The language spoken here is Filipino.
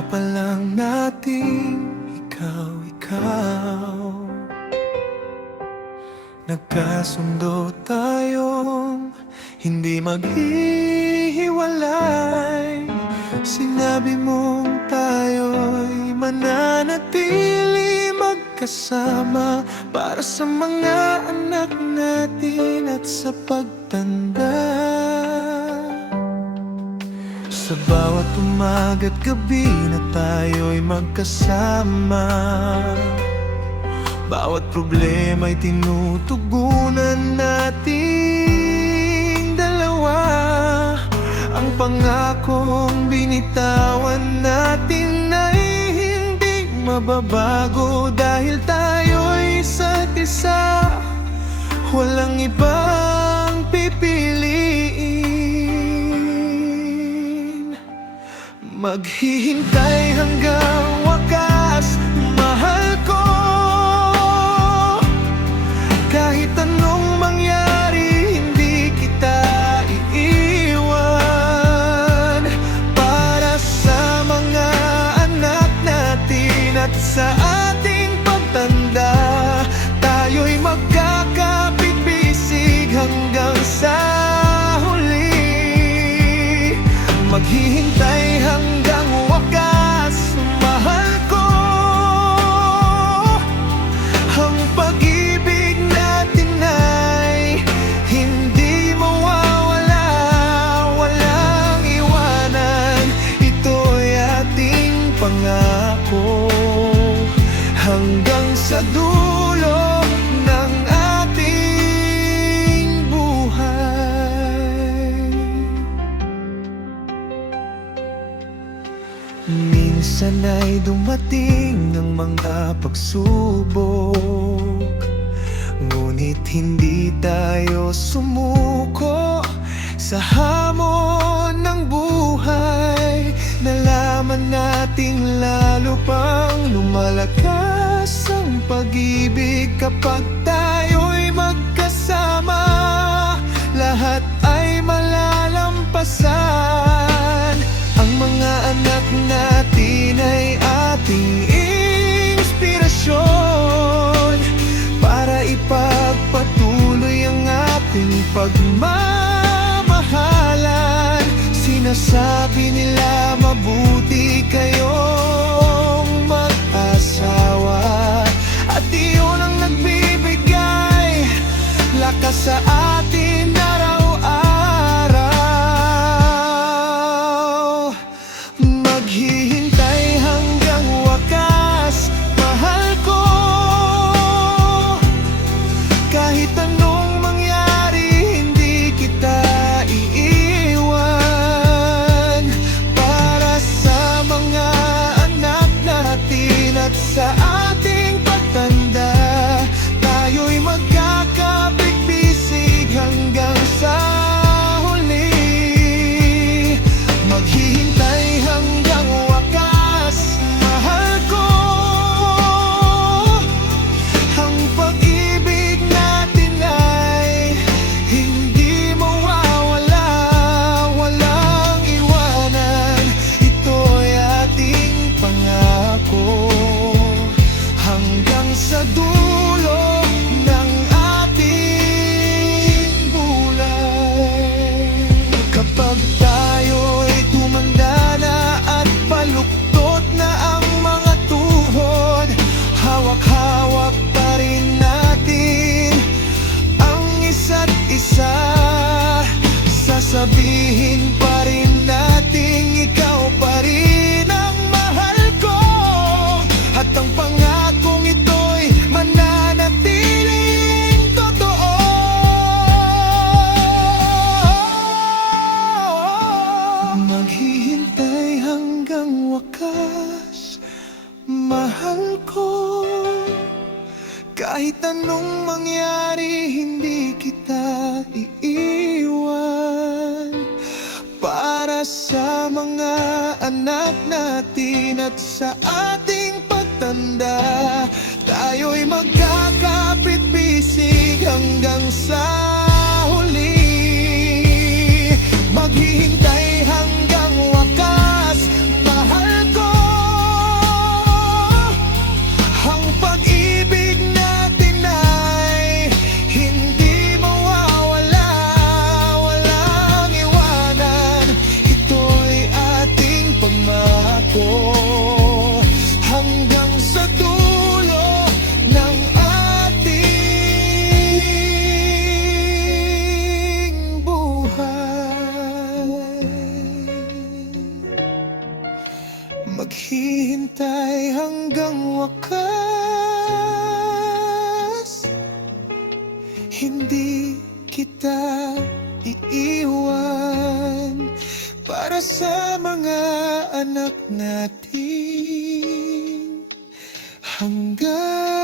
Akala pa lang natin ikaw. Nagkasundo tayong hindi maghihiwalay. Sinabi mong tayo'y mananatili magkasama para sa mga anak natin at sa pagtanda. Sa bawat umaga't gabi na tayo'y magkasama, bawat problema'y tinutugunan nating dalawa. Ang pangakong binitawan natin ay hindi mababago, dahil tayo'y isa't isa, walang ibang pipiliin. Maghihintay hanggang wakas, mahal ko. Kahit anong mangyari, hindi kita iiwan. Para sa mga anak natin at sa ating pagtanda, tayo'y magkakapit-bisig hanggang sa huli. Maghihintay hanggang wakas, mahal ko. Ang pag-ibig natin ay hindi mawawala, walang iwanan. Ito'y ating pangako hanggang sa dulo ng ating buhay. Minsan ay dumating ng mga pagsubok, ngunit hindi tayo sumuko sa hamon ng buhay. Nalaman nating lalo pang lumalakas ang pag-ibig kapag tayo'y magkasama. Lahat ay malalampasan. Ang mga anak natin ay ating inspirasyon para ipagpatuloy ang ating pagmamahalan. Sinasabi nila mabuti kayong mag-asawa, at iyon ang nagbibigay lakas sa atin araw-araw. Maghihintay hanggang wakas, mahal ko. Kahit anong mangyari, hindi kita iiwan. Para sa mga anak natin at sa ating pagtanda, tayo'y magkakapit-bisig hanggang sa huli. Maghihintay hanggang wakas, mahal ko. Ang pag-ibig natin ay hindi mawawala, walang iwanan. Ito'y ating pangako hanggang sa dulo ng ating buhay. Kapag tayo'y tumanda na at baluktot na ang mga tuhod, hawak-hawak pa rin natin ang isa't isa. Sasabihin pa rin natin ikaw pa rin ang mahal ko, at ang pangakong ito'y mananatiling totoo. Maghihintay hanggang wakas, mahal ko. Kahit anong mangyari, hindi kita iiwan. Para sa mga anak natin at sa ating pagtanda, tayo'y magkakapit-bisig hanggang sa huli. Maghihintay hanggang wakas, mahal ko. maghihintay hanggang wakas. Hindi kita iiwan para sa mga anak natin hanggang